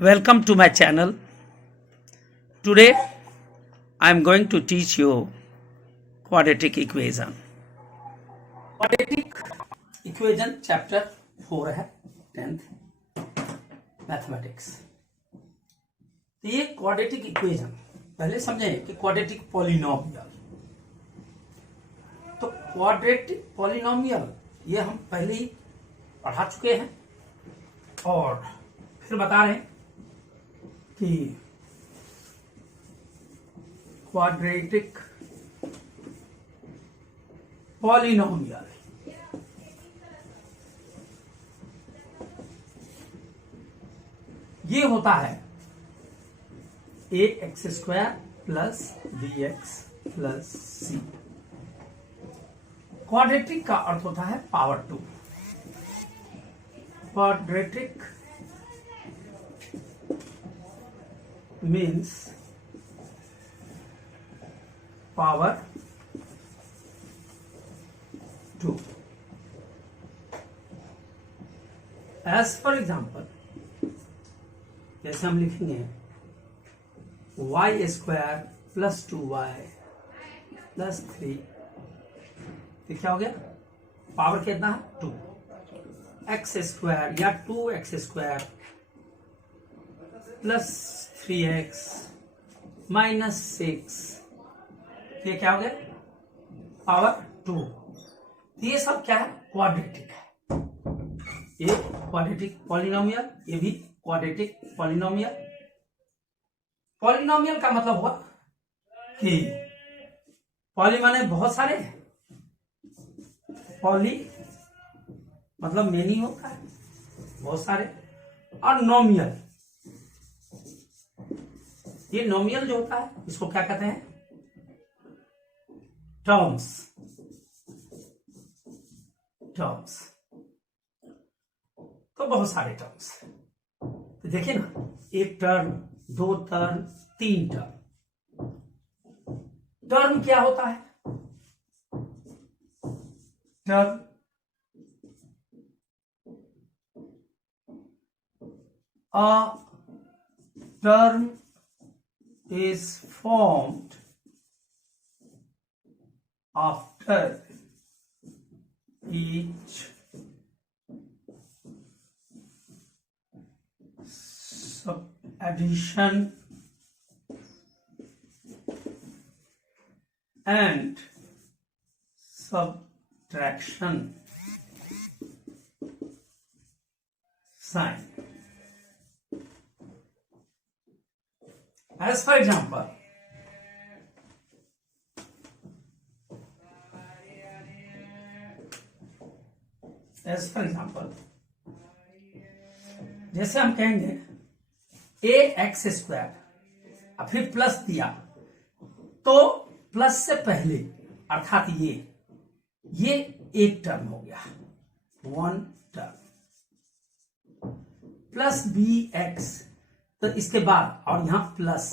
Welcome to my channel. Today I am going to teach you quadratic equation. Quadratic equation chapter 4 है 10th mathematics. तो ये quadratic equation पहले समझें कि quadratic polynomial. तो quadratic polynomial ये हम पहले ही पढ़ा चुके हैं और फिर बता रहे हैं कि क्वाड्रेटिक पॉलिनोमियल ये होता है a x square plus B x plus c. Quadratic का अर्थ होता है power 2। Quadratic means power 2. As for example, जैसे हम लिखेंगे y square plus 2y plus 3, तो क्या हो गया? पावर कितना है? 2। एक्स स्क्वायर या 2x square plus 3x minus 6, ये क्या हो गया? पावर 2। ये सब क्या है? क्वाड्रेटिक है। ये क्वाड्रेटिक पॉलिनोमियल, ये भी क्वाड्रेटिक पॉलिनोमियल। पॉलिनोमियल का मतलब हुआ कि पॉली माने बहुत सारे, पॉली मतलब मेनी होता है, बहुत सारे, और नोमियल, ये नोमियल जो होता है इसको क्या कहते हैं? टर्म्स। टर्म्स तो बहुत सारे टर्म्स। तो देखिए ना, एक टर्म, दो टर्म, तीन टर्म। टर्म क्या होता है? Term term is formed after each addition and subtraction sign. As for example, जैसे हम कहेंगे ए एक्स स्क्वायर और फिर प्लस दिया, तो प्लस से पहले अर्थात ये एक टर्म हो गया, one term, plus B X, तो इसके बाद और यहां प्लस,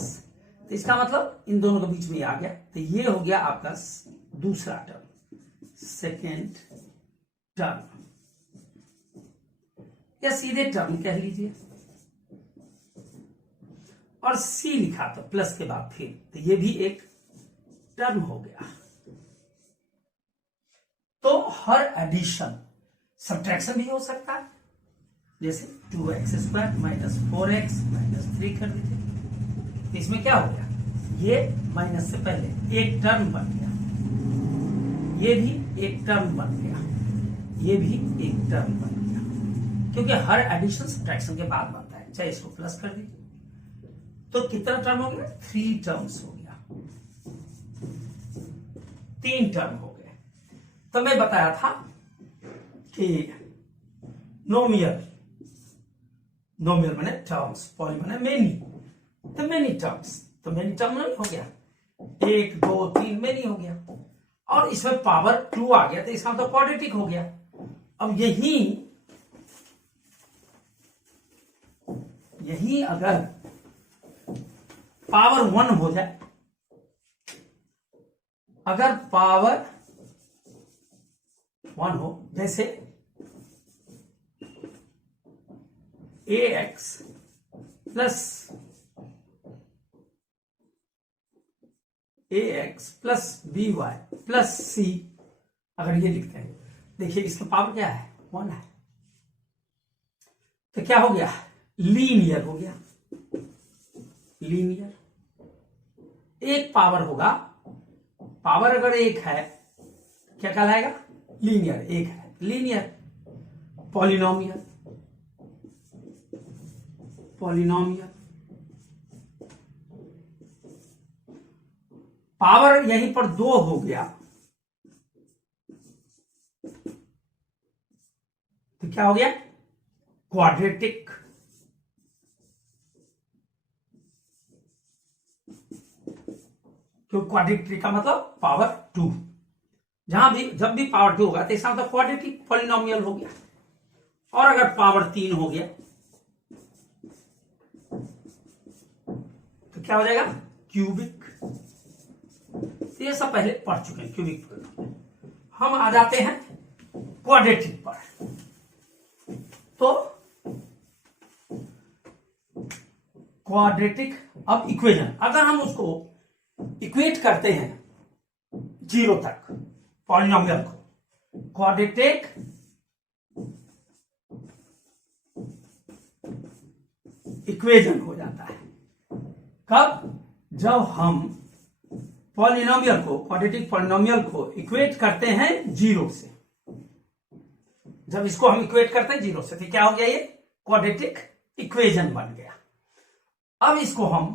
तो इसका मतलब इन दोनों के बीच में आ गया, तो ये हो गया आपका दूसरा टर्म, सेकेंड टर्म, या सीधे टर्म कह लीजिए। और सी लिखा तो प्लस के बाद फिर, तो ये भी एक टर्म हो गया। तो हर एडिशन सब्ट्रैक्शन भी हो सकता है, जैसे 2x square minus 4x minus 3 कर दीजिए, इसमें क्या हो गया? ये माइनस से पहले एक टर्म बन गया, ये भी एक टर्म बन गया, ये भी एक टर्म बन गया, क्योंकि हर एडिशन सब्ट्रैक्शन के बाद बनता है। चाहे इसको प्लस कर दीजिए, तो कितना टर्म हो गया? 3 टर्म्स हो गया, 3 टर्म हो गए। तो मैं बताया था कि नोमियल माने टर्म्स, पॉली माने मेनी, तो मेनी टर्म्स, तो मेनी टर्म नहीं हो गया, 1 2 3 मेनी हो गया, और इसमें पावर 2 आ गया, तो इसका मतलब क्वाड्रेटिक हो गया। अब यही अगर पावर 1 हो जाए, अगर पावर 1 हो, जैसे ax plus ax plus by plus c, अगर ये लिखते हैं, देखिए इसका पावर क्या है, 1 है, तो क्या हो गया, लीनियर हो गया। लीनियर एक पावर होगा, पावर अगर एक है क्या कहलाएगा, लीनियर, एक है लीनियर। पॉलिनोमियल, पॉलिनोमियल पावर यहीं पर 2 हो गया, तो क्या हो गया, क्वाड्रेटिक। क्यों क्वाड्रेटिक का मतलब पावर 2, जहां भी जब भी पावर 2 होगा तो इसका मतलब क्वाड्रेटिक पॉलिनोमियल हो गया। और अगर पावर 3 हो गया तो क्या हो जाएगा, क्यूबिक। ये सब पहले पढ़ चुके हैं क्यूबिक पॉलिनोमियल। हम आ जाते हैं क्वाड्रेटिक पर। तो क्वाड्रेटिक, अब इक्वेशन अगर हम उसको इक्वेट करते हैं 0 तक पॉलिनोमियल को, क्वाड्रेटिक इक्वेशन हो जाता है। कब, जब हम पॉलिनोमियल को, क्वाड्रेटिक पॉलिनोमियल को इक्वेट करते हैं 0 से। जब इसको हम इक्वेट करते हैं 0 से तो क्या हो गया, ये क्वाड्रेटिक इक्वेशन बन गया। अब इसको हम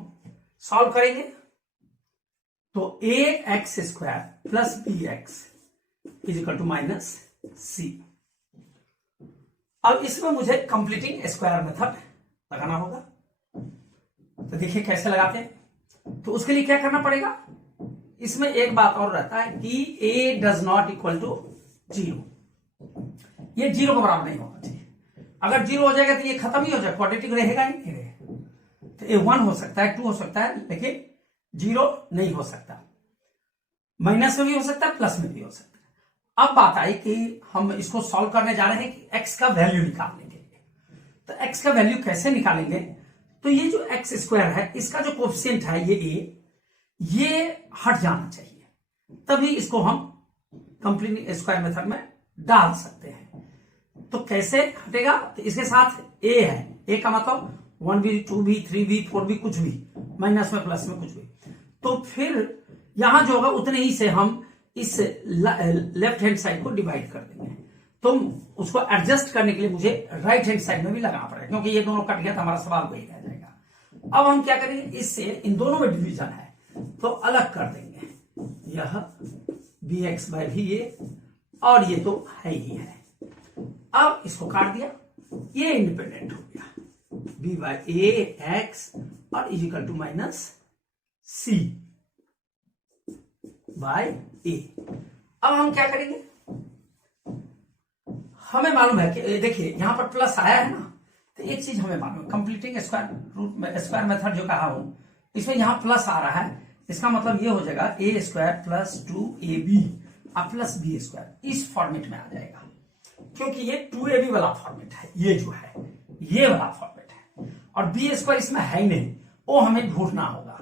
सॉल्व करेंगे तो ax² plus bx is equal to minus c। अब इसमें मुझे कंप्लीटिंग स्क्वायर मेथड लगाना होगा। तो देखिए कैसे लगाते हैं। तो उसके लिए क्या करना पड़ेगा, इसमें एक बात और रहता है कि a does not equal to 0, ये 0 के बराबर नहीं होना चाहिए। अगर 0 हो जाएगा तो ये खत्म ही हो जाएगा, क्वाड्रेटिक रहेगा ही नहीं रहेगा। तो ये 1 हो सकता है, 2 हो सकता है, लेकिन 0 नहीं हो सकता। माइनस में भी हो सकता है, प्लस में भी हो सकता है। अब बात आई कि हम इसको सॉल्व करने जा रहे हैं कि x का वैल्यू निकालने के लिए। तो x का वैल्यू कैसे निकालेंगे, तो ये जो x² है इसका जो कोएफिशिएंट है ये a, ये हट जाना चाहिए, तभी इसको हम कंप्लीट स्क्वायर मेथड में डाल सकते हैं। तो कैसे हटेगा, तो इसके साथ a है, a का मतलब 1b 2b 3b 4b कुछ भी, माइनस में प्लस में कुछ भी। तो फिर यहां जो होगा उतने ही से हम इस लेफ्ट हैंड साइड को डिवाइड कर देंगे। तो उसको एडजस्ट करने के लिए मुझे राइट हैंड साइड में भी लगाना पड़ेगा, क्योंकि ये दोनों कट गया तो हमारा सवाल वही रह जाएगा। अब हम क्या करेंगे, इससे इन दोनों में डिवीजन है तो अलग कर देंगे, यह bx/va और ये तो है ही है। अब इसको काट दिया, ये इंडिपेंडेंट हो गया, b/a x और is equal to minus c by a। अब हम क्या करेंगे, हमें मालूम है कि देखिए यहां पर प्लस आया है ना, तो एक चीज हमें मालूम है, कंप्लीटिंग स्क्वायर मेथड जो कहा हूं, इसमें यहां प्लस आ रहा है, इसका मतलब ये हो जाएगा a² प्लस 2ab और प्लस b², इस फॉर्मेट में आ जाएगा, क्योंकि ये 2ab वाला फॉर्मेट है, ये जो है ये वाला फॉर्मेट है, और b² इसमें है ही नहीं, वो हमें ढूंढना होगा।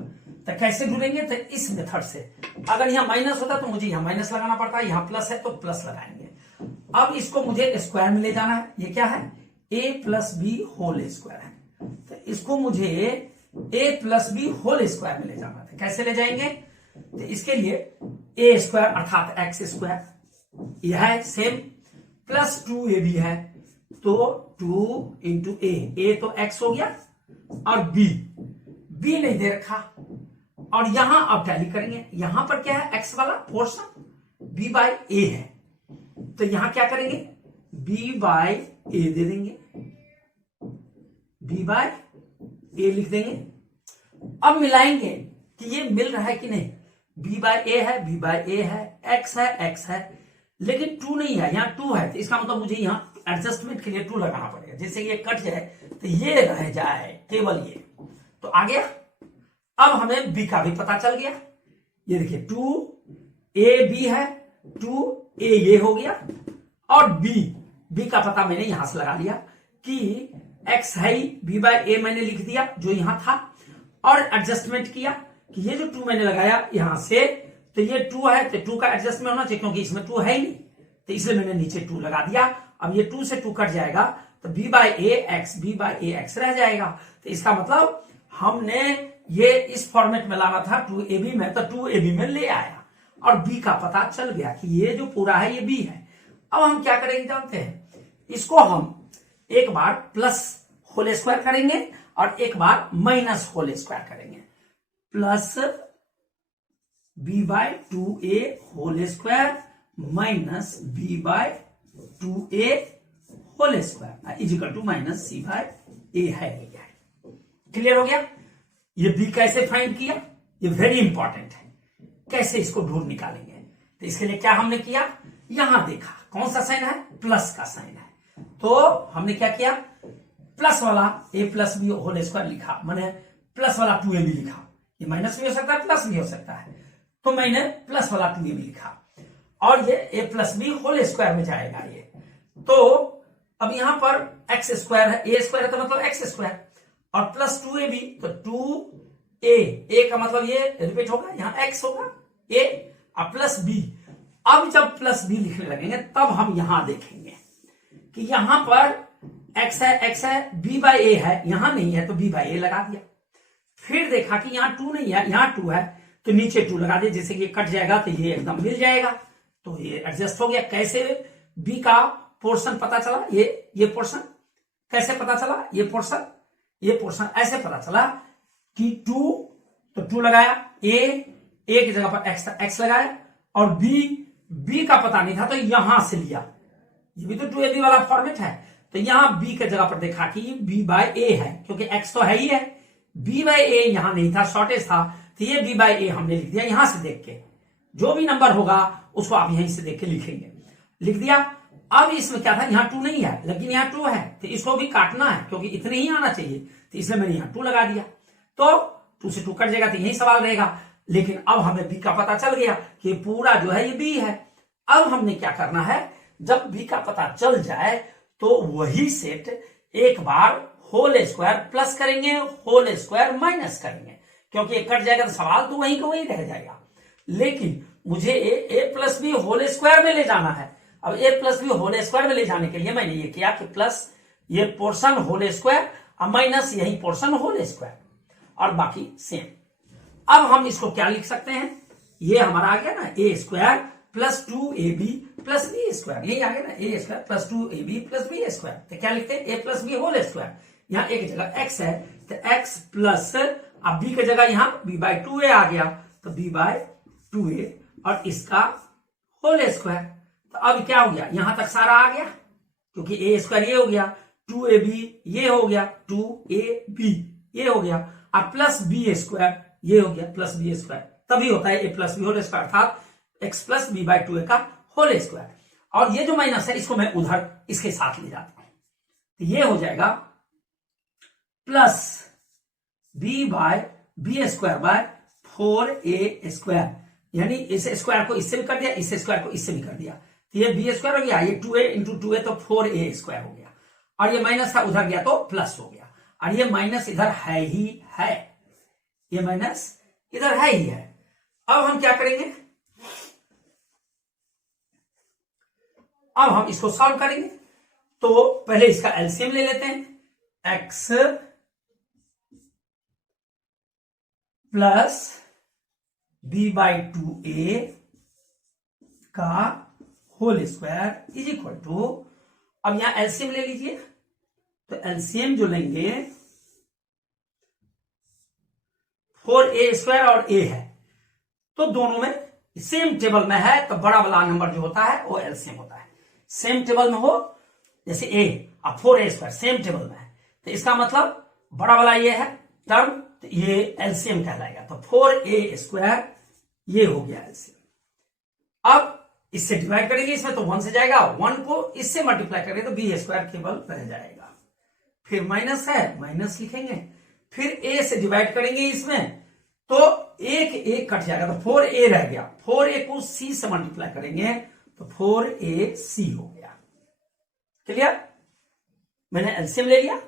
तो कैसे ढूंढेंगे, तो इस मेथड से। अगर यहां माइनस होता तो मुझे यहां माइनस लगाना पड़ता है, यहां प्लस है तो प्लस लगाएंगे। अब इसको मुझे स्क्वायर में ले जाना है, ये क्या है, a plus B whole square है, तो इसको मुझे a plus B whole square में ले जाना था। कैसे ले जाएंगे, तो इसके लिए a स्क्वायर अर्थात x², यह है सेम, प्लस 2ab है, तो 2 इंटू a तो x हो गया, और b नहीं दे रखा, और यहां अब टैली करेंगे, यहां पर क्या है, x वाला पोर्शन b/a है, तो यहां क्या करेंगे, b/a दे देंगे, b/a लिख देंगे। अब मिलाएंगे कि ये मिल रहा है कि नहीं, b/a है, b/a है, x है, लेकिन 2 नहीं है, यहां 2 है, तो इसका मतलब मुझे यहां एडजस्टमेंट के लिए 2 लगाना पड़ेगा, जैसे ये कट जाए तो ये रह जाए केवल ये, तो आ गया। अब हमें b का भी पता चल गया, ये देखिए 2ab है, 2a ये हो गया, और b का पता मैंने यहां से लगा लिया कि एक्स है ही, बी बाय ए मैंने लिख दिया जो यहां था, और एडजस्टमेंट किया कि ये जो 2 मैंने लगाया यहां से, तो ये 2 है तो 2 का एडजस्टमेंट होना चाहिए, क्योंकि इसमें 2 है ही नहीं, तो इसलिए मैंने नीचे 2 लगा दिया। अब ये 2 से 2 कट जाएगा तो बी बाय ए एक्स रह जाएगा। तो इसका मतलब हमने ये इस फॉर्मेट में लाना था 2ab में, तो 2ab में ले आया और b का पता चल गया कि ये जो पूरा है ये b है। अब हम क्या करेंगे जानते हैं, इसको हम एक बार प्लस होल स्क्वायर करेंगे और एक बार माइनस होल स्क्वायर करेंगे। Plus b by 2a whole square minus b by 2a whole square is equal to minus c by a है। क्लियर हो गया? ये b कैसे फाइंड किया, ये वेरी इंपॉर्टेंट है, कैसे इसको ढूंढ निकालेंगे। तो इसके लिए क्या हमने किया, यहां देखा कौन सा साइन है, प्लस का साइन है, तो हमने क्या किया, प्लस वाला a plus B whole square लिखा, मैंने प्लस वाला 2ab लिखा, ये माइनस भी हो सकता है प्लस भी हो सकता है, तो मैंने प्लस वाला 2ab लिखा और ये a plus B whole square में जाएगा ये। तो अब यहां पर एक्स स्क्वायर है, a स्क्वायर है तो मतलब एक्स स्क्वायर, और प्लस 2ab तो 2a का मतलब ये रिपीट होगा, यहां x होगा a और प्लस b। अब जब प्लस b लिखने लगेंगे तब हम यहां देखेंगे कि यहां पर x है b बाय a है, यहां नहीं है तो b बाय a लगा दिया। फिर देखा कि यहां 2 नहीं है, यहां 2 है तो नीचे 2 लगा दिया, जैसे कि ये कट जाएगा तो ये एकदम मिल जाएगा, तो ये एडजस्ट हो गया। कैसे b का पोर्शन पता चला, ये पोर्शन कैसे पता चला, ये पोर्शन ऐसे पता चला कि 2 तो 2 लगाया, a की जगह पर x लगाया, और b का पता नहीं था तो यहां से लिया, ये भी तो 2ab वाला फॉर्मेट है, तो यहां b के जगह पर देखा कि b बाय a है, क्योंकि x तो है ही है, b बाय a यहां नहीं था, शॉर्टेज था, तो ये b बाय a हमने लिख दिया यहां से देख के, जो भी नंबर होगा उसको आप यहीं से देख के लिखेंगे, लिख दिया। अब इसमें क्या था, यहां 2 नहीं है लेकिन यहां 2 है, तो इसको भी काटना है क्योंकि इतने ही आना चाहिए, तो इसलिए मैंने यहां 2 लगा दिया, तो 2 से 2 कट जाएगा तो यही सवाल रहेगा। लेकिन अब हमें b का पता चल गया कि पूरा जो है ये b है। अब हमने क्या करना है, जब b का पता चल जाए तो वही सेट एक बार होल स्क्वायर प्लस करेंगे, होल स्क्वायर माइनस करेंगे, क्योंकि ये कट जाएगा तो सवाल तो वही का वही रह जाएगा। लेकिन मुझे a plus B whole square में ले जाना है। अब a plus B whole square में ले जाने के लिए मैंने ये किया कि प्लस ये पोर्शन होल स्क्वायर और माइनस यही पोर्शन होल स्क्वायर, और बाकी सेम। अब हम इसको क्या लिख सकते हैं, ये हमारा आ गया ना a square plus 2ab plus B square, यही आ गया ना a square plus 2ab plus B square. तो क्या लिखते हैं, a plus B whole square, यहाँ a की जगह x है तो x प्लस, अब b की जगह यहाँ b बाय 2a आ गया तो b बाय 2a और इसका होल स्क्वायर। तो अब क्या हो गया, यहां तक सारा आ गया क्योंकि a स्क्वायर ये हो गया, 2ab ये हो गया, 2ab ये हो गया, और प्लस बी स्क्वायर ये हो गया, प्लस बी स्क्वायर, तभी होता है a plus B whole square, अर्थात x plus B by 2a का होल स्क्वायर। और ये जो माइनस है इसको मैं उधर इसके साथ ले जाता हूं, तो ये हो जाएगा plus B by B square by 4a square, यानी इस स्क्वायर को इससे भी कर दिया, इस स्क्वायर को इससे भी कर दिया, तो ये बी स्क्वायर हो गया, ये 2a इंटू 2a तो 4a स्क्वायर हो गया, और ये माइनस था उधर गया तो प्लस हो गया, और ये माइनस इधर है ही है, ये माइनस इधर है ही है। अब हम क्या करेंगे, अब हम इसको सॉल्व करेंगे, तो पहले इसका एलसीएम ले लेते हैं, x plus b by 2a का whole square is equal to, अब यहां एलसीएम ले लीजिए, तो एलसीएम जो लेंगे 4a स्क्वायर और a है, तो दोनों में सेम टेबल में है, तो बड़ा वाला नंबर जो होता है वो एलसीएम होता है। सेम टेबल में हो, जैसे a और 4a स्क्वायर सेम टेबल में है, तो इसका मतलब बड़ा वाला ये है टर्म, तो ये एलसीएम कहलाएगा, तो 4a स्क्वायर ये हो गया एलसीएम। अब इससे डिवाइड करेंगे, इसमें तो 1 से जाएगा, 1 को इससे मल्टीप्लाई करेंगे तो बी स्क्वायर केवल रह जाएगा, फिर माइनस है माइनस लिखेंगे, फिर a से डिवाइड करेंगे इसमें, तो एक कट जाएगा तो 4a रह गया, 4a को c से मल्टीप्लाई करेंगे तो 4ac हो गया। क्लियर, मैंने एलसीएम ले लिया,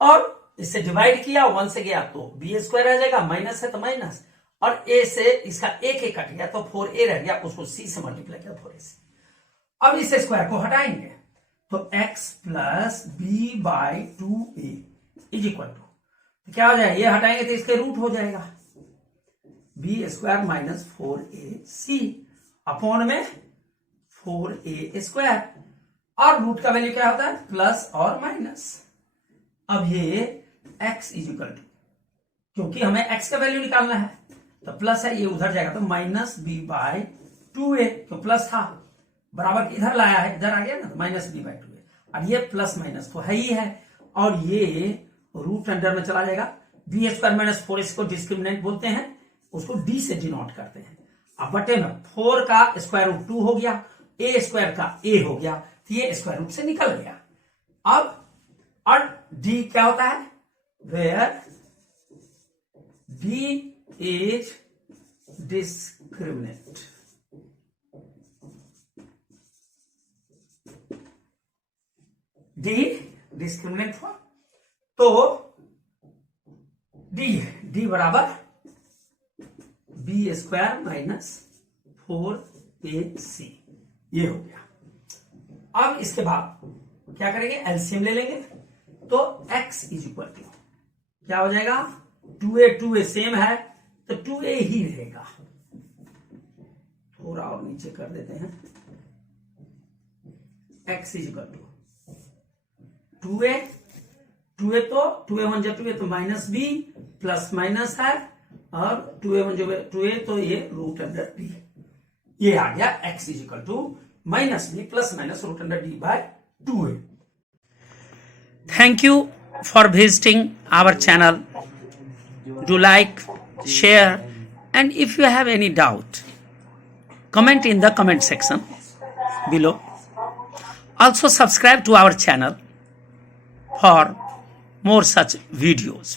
और इससे डिवाइड किया 1 से गया तो बी स्क्वायर आ जाएगा, माइनस है तो माइनस, और ए से इसका एक एक कट गया तो 4a रह गया, उसको c से मल्टीप्लाई किया 4a से। अब इस स्क्वायर को हटाएंगे तो x plus B by 2a is equal to क्या हो जाएगा, ये हटाएंगे तो इसके रूट हो जाएगा B square minus 4ac upon में 4a स्क्वायर, और रूट का वैल्यू क्या होता है प्लस और माइनस। अब ये x इज इक्वल टू, क्योंकि हमें x का वैल्यू निकालना है तो प्लस है, ये उधर जाएगा तो माइनस बी बाई 2a, क्यों प्लस था बराबर इधर लाया है, इधर आ गया ना, तो माइनस बी बाई 2a, और ये प्लस माइनस तो है ही है, और ये रूट अंडर में चला जाएगा, बी स्क्वायर माइनस 4ac को डिस्क्रिमिनेंट बोलते हैं, उसको d से डिनोट करते हैं। अब बटे में 4 का स्क्वायर रूट 2 हो गया, a स्क्वायर का a हो गया, तो ये स्क्वायर रूट से निकल गया। अब और d क्या होता है, where d is discriminant, d discriminant हुआ तो d बराबर बी स्क्वायर माइनस 4ac ये हो गया। अब इसके बाद क्या करेंगे, एलसीएम ले लेंगे तो x इज इक्वल टू क्या हो जाएगा, 2a सेम है तो 2a ही रहेगा, थोड़ा और नीचे कर देते हैं, x is equal to 2a तो 2a 1 2a तो माइनस b प्लस माइनस है, और 2a 1 2a तो ये रूट अंडर d, ये आ गया x is equal to minus b plus minus root under d by 2a। Thank you for visiting our channel. Do like, share, and if you have any doubt, comment in the comment section below. Also subscribe to our channel for more such videos.